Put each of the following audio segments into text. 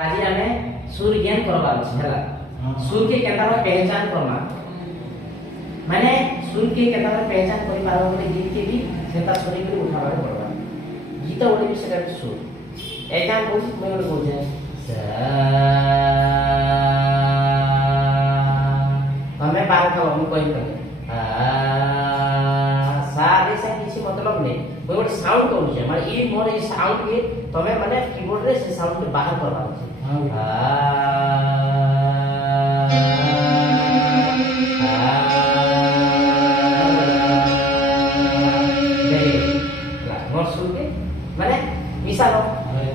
आज आमे सुर ज्ञान करबार छै हला सुर के केता पहचान करमा माने सुर के केता पहचान करि पारो बोले गीत के भी सेता सुनि के उठाबार पड़बा गीत ओले भी सेटा सुर एकान कोइ मैं ओले बोल जाय हमें बार का हम कोई करे सा रे से किसी मतलब नहीं कोई ଗୋଟେ साउंड कहू छै माने ई मोर ई साउंड के तमे माने कीबोर्ड रे से साउंड के बाहर करबा छै मोर सुर के माने मिसाल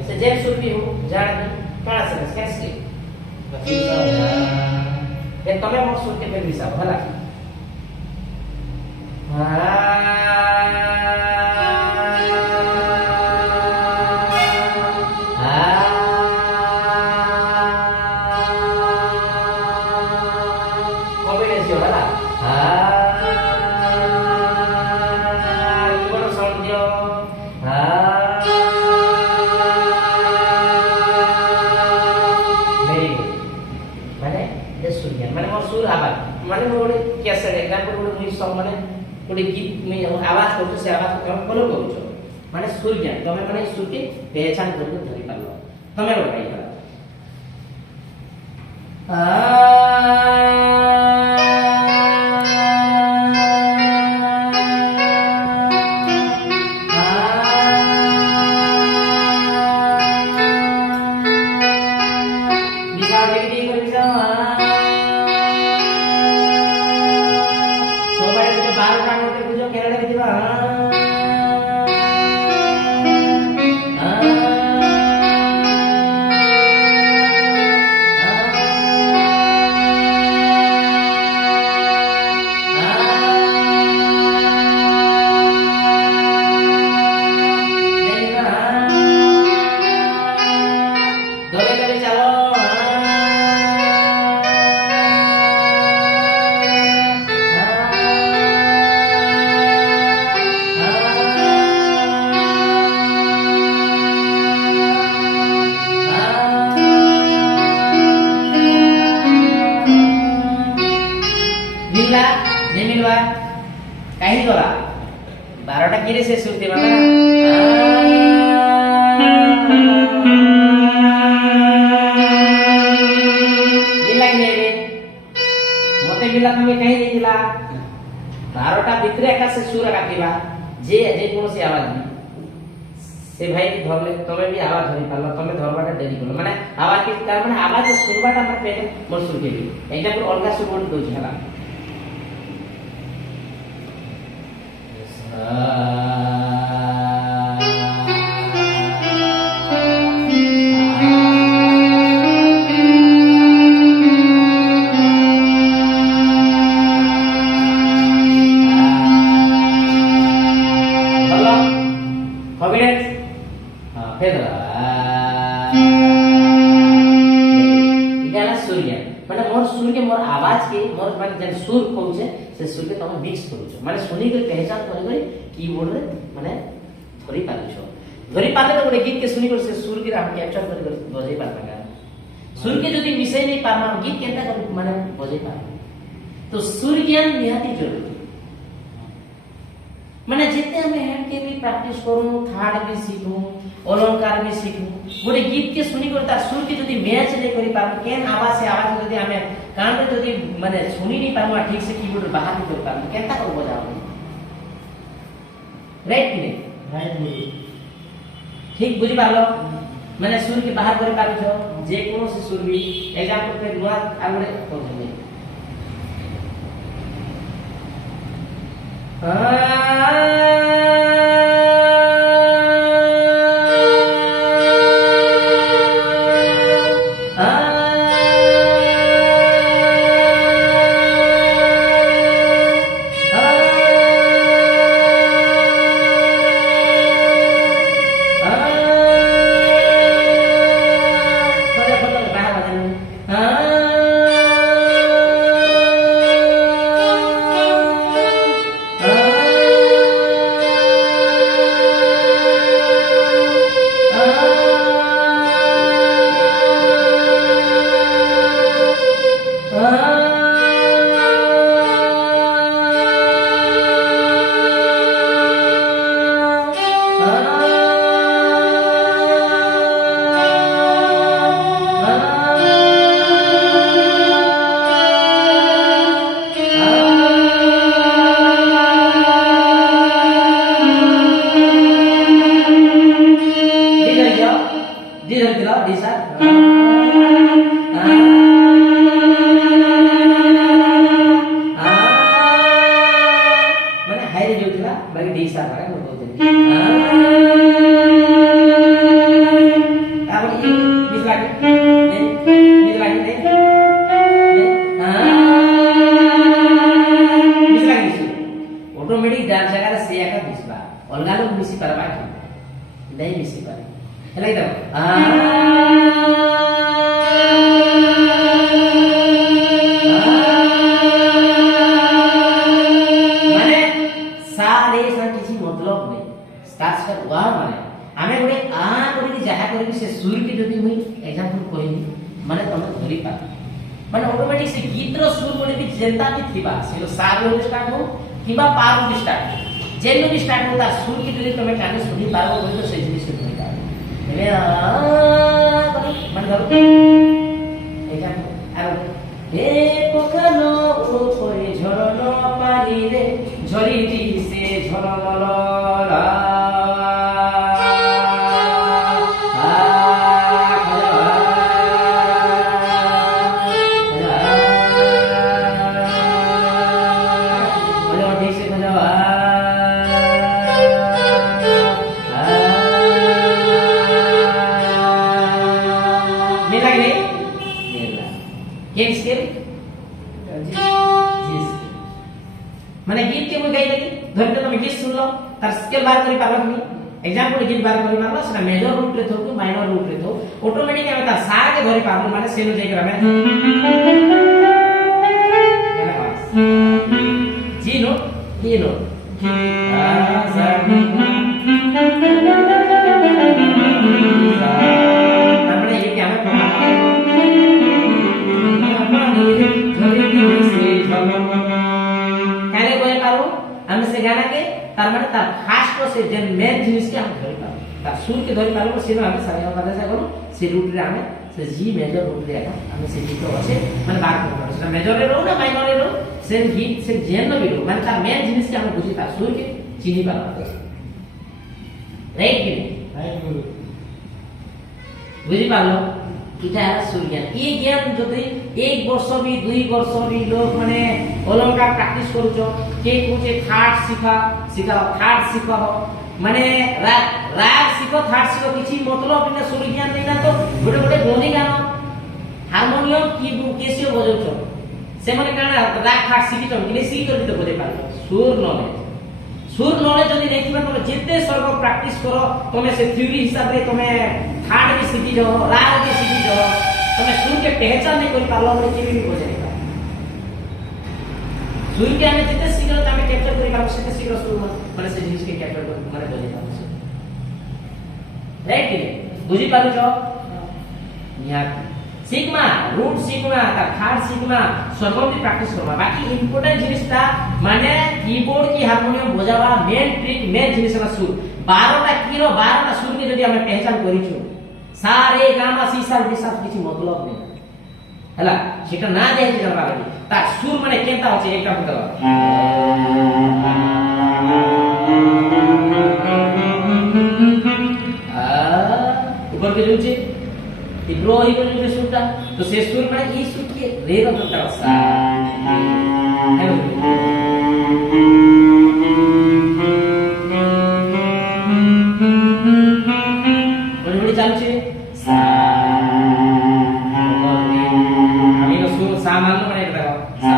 से जे सुर भी हो जान काना से कैसे ये तमे मोर सुर के मिसाल हला गीत में आवाज करछो से आवाज को फॉलो करछो माने सुर ज्ञान तमे माने सुर के पहचान करके धरि पालो तमे बताई कहीं गला 12टा किरे से सुरते माना मिला कि नहीं मते मिला तमे कहीं नहीं दिला 12टा भितरे एका से सुर काटिबा जे कोनो से आवाज से भाई धरले तमे भी आवाज धरि पालो तमे धरबाटा डेरी करलो माने आवाज के तार माने आवाज सुरबाटा हमर पेटे मोर सुर के भी एटा पर अलगा सुर बोल दो छला सुर कहू छे से सुर के तमे मिक्स करू छो माने सुनी के पहचान करी कीबोर्ड रे माने धरि पालु छो धरि पाले तो गोटे गीत के सुनी कर से सुर के हम कैप्चर कर बजै पारबा सुर के जदी विषय नहीं पारमा गीत केता कर माने बजै पार तो सुर ज्ञान निहाती जरूरी माने जिते हमें हेड के भी प्रैक्टिस करू थार्ड भी सीखू अलंकार भी सीखू गोटे गीत के सुनी कर तार सुर के जदी मैच नहीं करी पार केन आवाज से आवाज जदी हमें कान रे जदी माने सुनी नहीं पारमा ठीक से कीबोर्ड बाहर नहीं कर पार केता कर बजाओ राइट कि नहीं राइट ठीक बुझी पालो माने सुर के बाहर करे पार छो जे कोनो से सुर भी एग्जांपल पे नुआ आगरे कहू एग्जांपल कहली माने तुम धरि पा माने ऑटोमेटिक से गीत रो सुर बोले भी जेंता भी थिबा से सा रो स्टार्ट हो किबा पा रो स्टार्ट जेन भी स्टार्ट होता सुर की जदी तुम काने सुनी पारो बोले तो से जिनिस होई जाए एबे माने धरो एग्जांपल आरो हे पोखनो उपरे झरनो पानी रे झरी दिसे झरमलला माने गीत के मुई गाई लगी धर के तुम गीत सुन लो तार स्केल बार करी पालो तुम एग्जांपल गीत बार करी मारलो सेना मेजर रूट रे थो कि माइनर रूट रे थो ऑटोमेटिक हमें तार सा के धरि पालो माने सेनु जाई कर हमें जी नोट ई नोट आ सा हमने ये क्या हमें हम से गाना के तार माने तार फास्ट से जे मेन जिनिस के हम धरि पा तार सुर के धरि पालो से हम साया पदा से करू से रूट रे हमें से जी मेजर रूट रे हम से गीत আছে মানে বার করব সেটা মেজর রে রো না মাইনর রে রো से गीत से जेन नो बिरो মানে तार मेन जिनिस के हम बुझी तार सुर के चिनी पा राइट कि राइट गुरु बुझी पालो এটা সুর জ্ঞান এই জ্ঞান যদি এক বর্ষ বি দুই বর্ষ বি লোক মানে অলংকার প্র্যাকটিস করছো কে কোচে থার্ড শিখাও থার্ড শিখাও মানে রাগ শিখো থার্ড শিখো কিছু মতলব না সুর জ্ঞান নেই না তো গোটে গোটে গনি গান হারমোনিয়াম কি কেসিও বজাউছো সে মানে কারণ রাগ থার্ড শিখিছো কিনে শিখি করে দিতে বলে পারো সুর নলেজ যদি নেই কিবা তুমি যেতে সর্ব প্র্যাকটিস করো তুমি সে থিওরি হিসাবে তুমি থার্ড भी सीखी जाओ राग भी सीखी जाओ तुम्हें सुर के पहचान नहीं कर पालो बोले केबी भी हो जाएगा सुर के हमें जितने शीघ्र हमें कैप्चर करी पालो सेते शीघ्र सुर माने से जिनिस के कैप्चर कर माने बोले पालो राइट कि बुझी पालो जो निया सीखमा रूट सीखमा का थार्ड सीखमा सर्व भी प्रैक्टिस करबा बाकी इंपोर्टेंट जिनिसटा माने कीबोर्ड की हारमोनियम बजावा मेन ट्रिक मेन जिनिस ना सुर 12টা কিলো 12টা সুর के যদি আমরা पहचान করিছো सा रे गा मा सी सा रे सा কিছু মতলব নেই হলা সেটা না দেখে জানা লাগবে তার সুর মানে কেনটা হচ্ছে একটা বলতে ऊपर के जो इब्रो ही को जो सुरटा तो से सुर মানে এই সুর के रे रो करता सा चालू सा আমি তো সুর সা মানলো মানে এটা দেখো সা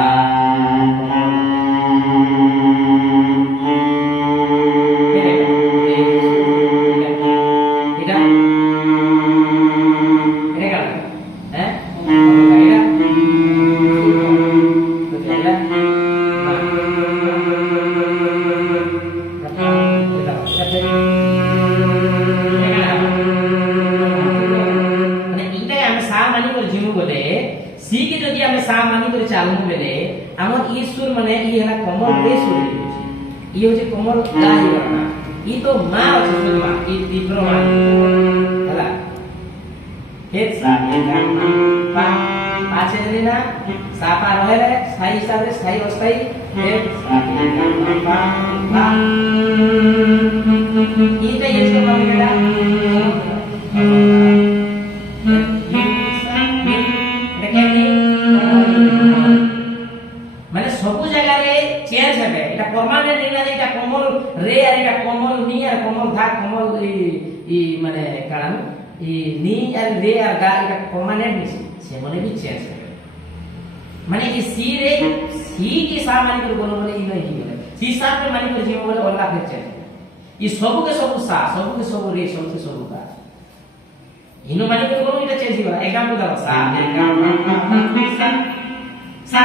सी के जदी हमें सा मानी करे चालू बेले हमर ई सुर माने ई हला कमल रे सुर ई होचे कमल गाही करना ई तो मा होचे सुर मा ई तीव्र मा हला हे सा के पा पाछे जदी ना सा पा रहे स्थायी हिसाब रे स्थायी अस्थायी हे सा के पा पा ई ते ये के माने माने सब जगह रे चेंज हेबे एटा परमानेंट नहीं ना एटा कोमल रे और एटा कोमल नी और कोमल धा कोमल ई माने कारण ई नी और रे और गा एटा परमानेंट नहीं से माने भी चेंज हेबे माने ई सी रे सी के सा माने कर बोलो बोले ई नहीं बोले सी सा पे माने कर जीव बोले अलग फिर चेंज ई सब के सब रे सब के सब का इनो माने कर बोलो एटा चेंज होगा एग्जांपल दो सा सा सा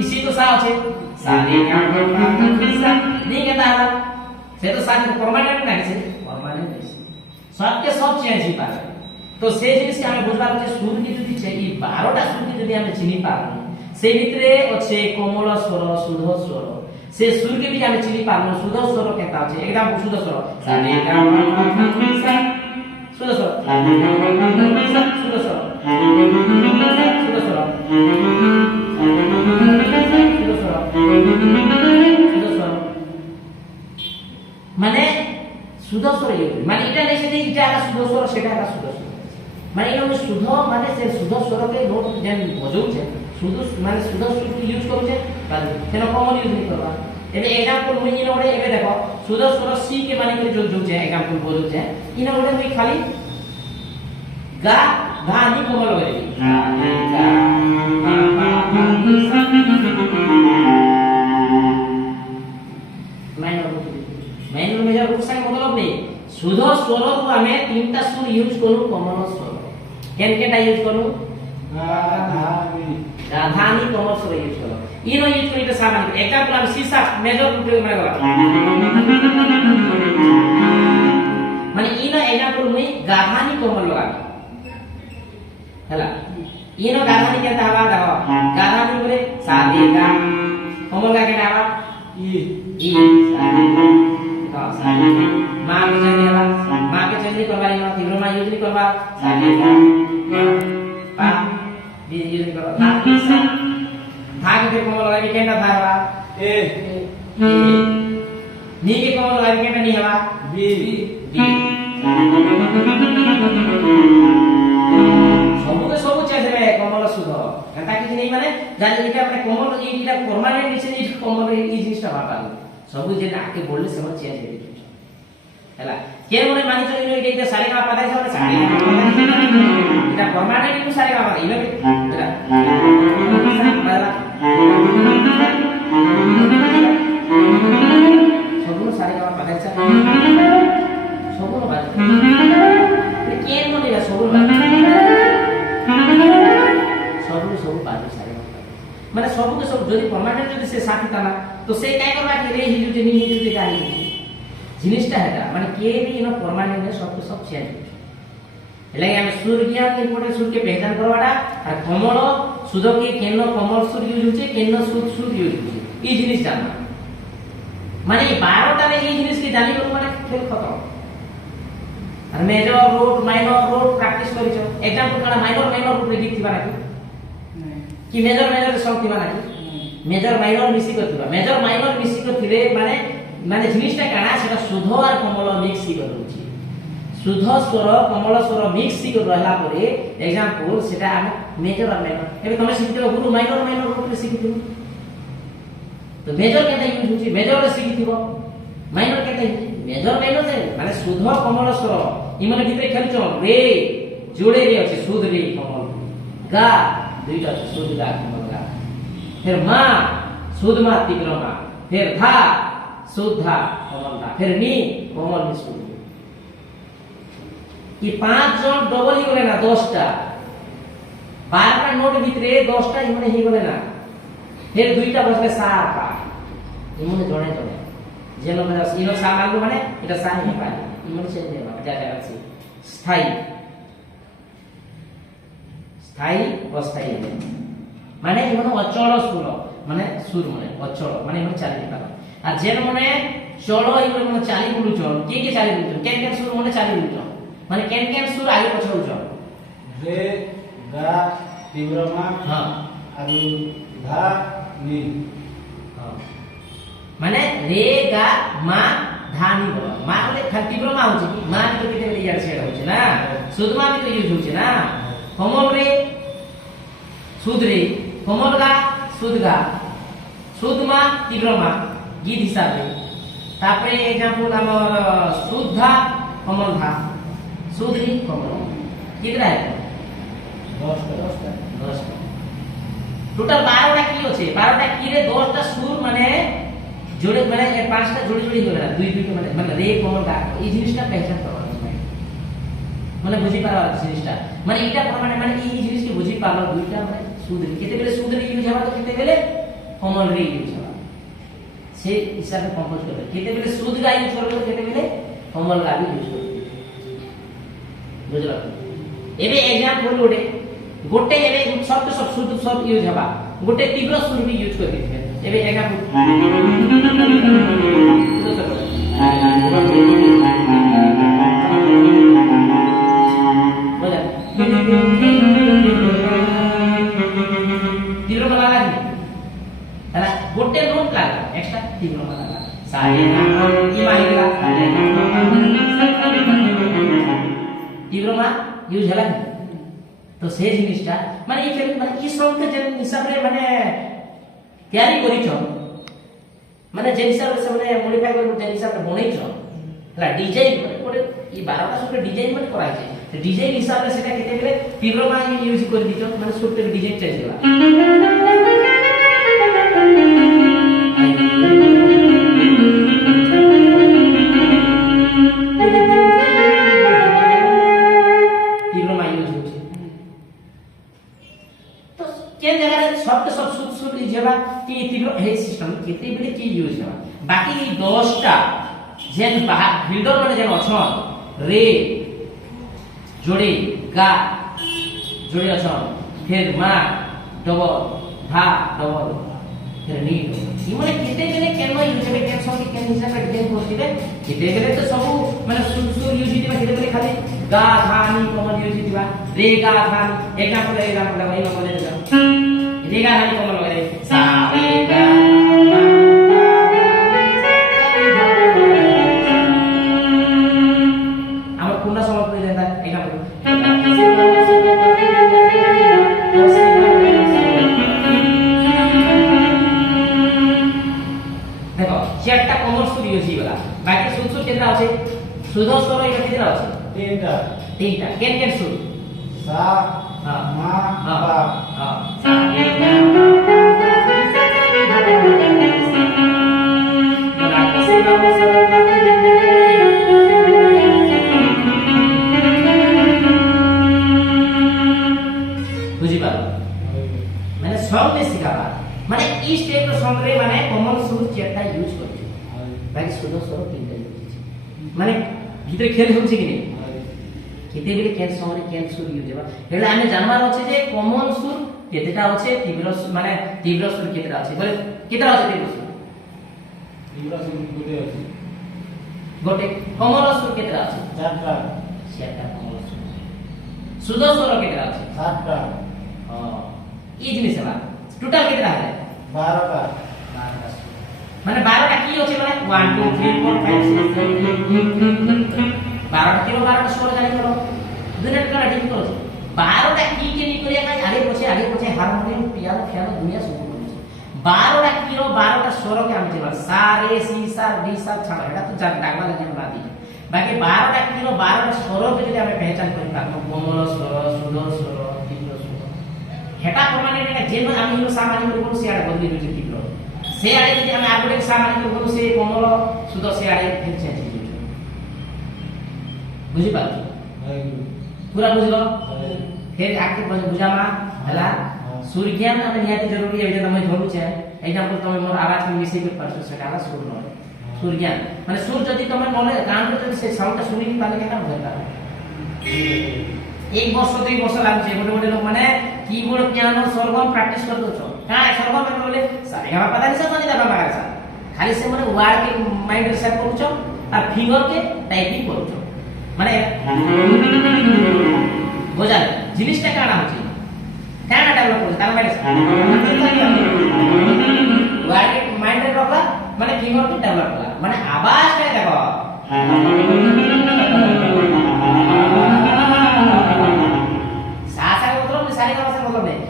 इसी तो सा होचे सा रे गा मा मा सा नहीं कहता है से तो सा को परमानेंट नहीं से परमानेंट नहीं सब के सब चेंज ही पाए তো সেই জিনিসকে আমি বুঝবার যে সুর কি যদি এই 12টা সুর কি যদি আমি চিনি পারবো সেই ভিতরে আছে কোমল স্বর শুদ্ধ স্বর সে সুর কে भी আমি চিনি পারবো শুদ্ধ স্বর কেটা আছে একদম শুদ্ধ স্বর সা রে গা মা পা সা শুদ্ধ স্বর শুদ্ধ স্বর শুদ্ধ স্বর মানে শুদ্ধ স্বর মানে এটা নেই যে এটা একটা শুদ্ধ স্বর সেটা একটা শুদ্ধ স্বর মানে এই শুদ্ধ মানে সে শুদ্ধ স্বরকে নোট যেন বজাউছে শুদ্ধ মানে শুদ্ধ সুর ইউজ করছে তেন কমন ইউজ नहीं करवा एबे एग्जांपल मुई इन ओडे एबे देखो शुद्ध स्वर सी के माने करे जो जे एग्जांपल बोलुचे इन ओडे मुई खाली गा धा नि कोमल करे गा गा मा पा मा सा माइनर मेजर रूट साइन मतलब नहीं शुद्ध स्वर को हमें तीनटा सुर यूज करू कमल स्वर केन केटा यूज करू गाधानी कमल स्वर यूज करू इनो यूज करी तो सामान्य एग्जांपल हम सीसा मेजर रूट माने गला माने इनो एग्जांपल मुई गाधानी कमल लगा हला इनो गाधानी केता हवा दाओ गाधानी बोले सा रे गा कमल का केना हवा ई सा रे गा सा रे मां के चली हवा मां के चली करवा इनो तीव्र मा यूज नहीं करवा सा रे गा पा बी यूज करवा धा सा धा के कोमल लगा के केना था हवा ए नी के कोमल लगा के केना नहीं हवा बी बी सब चेसे कमल शुद्ध एटा किछ नहीं माने जानि एटा अपने कमल एटा परमानेंट निचे ए कमल ए जिनिसटा भाबा सब जे आके बोलले सब चेंज हे हैला के मने मानि चली नो एटा सारे का पता सब सारे एटा परमानेंट नु सारे का पता इलो एटा सब सारे का पता सब बात के मने सब सब बाजू सारे माने सब के सब जदी परमानेंट जदी से साथी ताना तो से काय करबा कि रे हिजु जे नी हिजु जे गाली जिनिसटा हेता माने के भी इनो परमानेंट ने सब के सब चेंज हेले हम सूर्य ज्ञान इंपोर्टेंट सूर्य के पहचान करवाडा और कमल सुध के केनो कमल सूर्य यूज होचे केनो सूर्य यूज होचे ई जिनिस जाना माने 12टा ने ई जिनिस के जानि को माने खेल खत्म और major route minor route practice करिछो एग्जांपल करा माइनर रूट रे दिखथिबा नाकी कि मेजर सब थिबा नाकी मेजर माइनर मिसी करथिबा मेजर माइनर मिसी करथिले माने माने जिनिसटा काना सेटा शुद्ध और कमल मिक्स ही करूची शुद्ध स्वर कमल स्वर मिक्स ही कर रहला परे एग्जांपल सेटा हम मेजर और माइनर एबे तमे सिखथिबो गुरु माइनर रूट रे सिखथिबो तो मेजर केता यूज होची मेजर रे सिखथिबो माइनर केता मेजर माइनर से माने शुद्ध कमल स्वर इ माने भितरे खेलचो रे जोड़े रे अछि शुद्ध रे कमल गा दुईटा अछि शुद्ध गा कमल गा फिर मा शुद्ध मा तीव्र मा फिर धा शुद्ध कमल धा फिर नी कमल नि शुद्ध कि 5 जन डबल ही गले ना 10टा 12टा नोट भितरे 10टा इ माने ही गले ना फिर दुईटा बसले 7टा इ माने जणे जणे जेनो में इनो सा मानलो माने এটা सा ही पाए इ माने चेंज हेबा जा जा अछि स्थायी स्थायी अस्थायी माने इ माने अचल सुर माने सुर माने अचल माने इ चाली पार आ जेन माने चलो इ माने चाली बुलुचो के चाली बुलुचो केन केन सुर माने चाली बुलुचो माने केन सुर आगे पछुचो रे गा तीव्रमा हां आरु धा नी हां माने रे गा मा धा नी बोल मा बोले खाली तीव्रमा होची कि मा तो केते बेले यार सेड होची ना शुद्ध मा भी तो यूज होची ना कमल रे शुद्ध रे कमल गा शुद्ध गा शुद्ध मा तीव्र मा गीत हिसाब रे तापरे एग्जांपल हमर शुद्ध कमल धा शुद्ध रे कमल कितना है 10 टोटल 12टा की होचे 12टा की रे 10टा सुर माने जोड़े माने ए 5टा जोड़ी जोड़ी होला दुई दुई के माने रे कमल गा ई जिनिसटा पहचान करवा माने बुझी पारा जिनिसटा माने इटा प्रमाणे माने ई जिनिस के बुझी पारा दुईटा माने शुद्ध केते बेले शुद्ध रे यूज हवा तो केते बेले कमल रे यूज हवा से हिसाब से कंपोज करबे केते बेले शुद्ध गा यूज करबे केते बेले कमल गा भी यूज करबे बुझला एबे एग्जांपल गोटे गोटे एबे शब्द सब शुद्ध सब यूज हबा गोटे तीव्र सुर भी यूज कर दिथे एबे एग्जांपल बोला तीव्र वाला लागे हला गोटे नोट लागा एक्स्ट्रा तीव्र वाला लागा सारे ना ई माहिला तीव्र मा यूज हला तो से जिनिसटा माने ई फेल माने ई सॉन्ग के जे हिसाब रे माने तयारी करिछ माने जे हिसाब से माने मॉडिफाई कर जे हिसाब रे बनेछ हला डिजाइन माने ई 12टा सुर डिजाइन माने करा छै तो डिजाइन हिसाब से सेटा केते बेले तीव्र मा यूज कर दिछ माने सुर के डिजाइन चेंज होला शब्द सब सुध सुध जेबा कि तीव्र हे सिस्टम केते बेले की यूज हेबा बाकी 10टा जेन बाहर बिल्डर माने जेन अछन रे जोड़े गा जोड़े अछन फिर मा डबल धा डबल फिर नी ई माने केते बेले केनो यूज हेबे केन सॉन्ग केन हिसाब रे डिजाइन करथिबे केते बेले तो सब माने सुध सुध यूज दिबा केते बेले खाली गा धा नी कमन यूज दिबा रे गा धा एग्जांपल वही नंबर दे दो रे गा धा नी कमन लगे सा रे गा हम पूर्ण समझ पे देता एग्जांपल देखो चारटा कमन सुर यूज होला बाकी सुर सुर केतना আছে शुद्ध स्वर এটা केतना আছে तीनटा केन केन सुर सा मा पा सा रे गा बुझी पालो माने सॉन्ग में सिखाबा माने ई स्टेप रो सॉन्ग रे माने कॉमन सुर चारटा यूज करछि बाकी शुद्ध स्वर तीनटा यूज करछि माने ভিতরে খেল হচ্ছে কি নেই কেতে বেলে কেন সঙ্গে কেন সুর ইউজ হেবা হেলে আমি জানবার আছে যে কমন সুর কেতেটা আছে তীব্র মানে তীব্র সুর কেতেটা আছে বলে কেতেটা আছে তীব্র সুর গোটে কমল সুর কেতেটা আছে চারটা কমল সুর শুদ্ধ সুর কেতেটা আছে সাতটা এই জিনিস হেবা টোটাল কেতেটা আছে 12টা মানে 12টা কি আছে মানে 1 2 3 4 5 6 7 8 12টা 12টা স্বর জানি করো দুনেটা ঠিক করো 12টা কি কে নি করিয়া কাজ আগে পছে হারমোনিয়াম পিয়ানো ফিয়ানো দুনিয়া সব করছে 12টা কি रो 12টা স্বর কে আমি জানি সা রে সি সা রি সা ছাড়া এটা তো জান ডাকবা লাগে আমরা দি বাকি 12টা কি रो 12টা স্বর কে যদি আমি পहचान করি তারপর কোমল স্বর শুদ্ধ স্বর তীব্র স্বর হেটা প্রমাণে এটা যে আমি হলো সামাজিক রূপ সে আড়ে বদলি হচ্ছে তীব্র से आड़े যদি আমি আগুনে সামাজিক রূপ সে কোমল শুদ্ধ সে আড়ে ফির চেঞ্জ হয়ে যাবে বুঝি পাচ্ছ पूरा बुझलो फिर आके बुझामा हला सूर्य ज्ञान हमें निहाती जरूरी है जे तमे धरु छै एग्जांपल तमे मोर आवाज के मिसई के परसो सेटाला सुर न सूर्य ज्ञान माने सुर जदी तमे नले कान रे जदी से साउंड ता सुनी ताले केटा बुझता एक वर्ष 2 वर्ष लाग छै गोटे लोग माने कीबोर्ड पियानो सरगम प्रैक्टिस कर दो छ का सरगम में बोले सारे का पता नहीं सब नहीं जाबा मारे सा खाली से माने वर्ड के माइंड रे सेट करू छ और फिंगर के टाइपिंग करू छ माने बुझाल जिनिसटा काना होची काना डेवलप करू तार माने वर्ड के माइंड रे रखला माने फिंगर के डेवलप करा माने आवाज के देखो सासा मतलब सारे का मतलब नहीं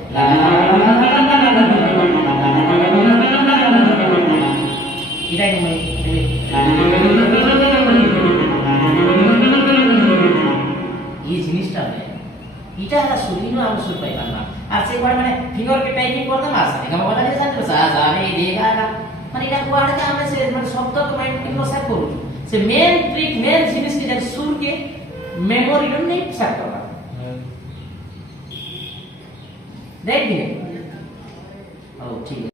इटा के मैं ये जिनिसटा में इटा हला सुरिनो हम सुर पाई पाना আর সে কোয়াড় মানে ফিঙ্গার কে টাইপিং করতাম আর সারে গামা বলা যায় সা সা রে দেগা না মানে এটা কোয়াড় কে আমরা সে মানে শব্দ তো মাইন্ড টিকলো সেট করু সে মেন ট্রিক মেন জিনিস কি জানি সুর কে মেমোরি রে নেই সেট করা देख भी नहीं। ठीक है।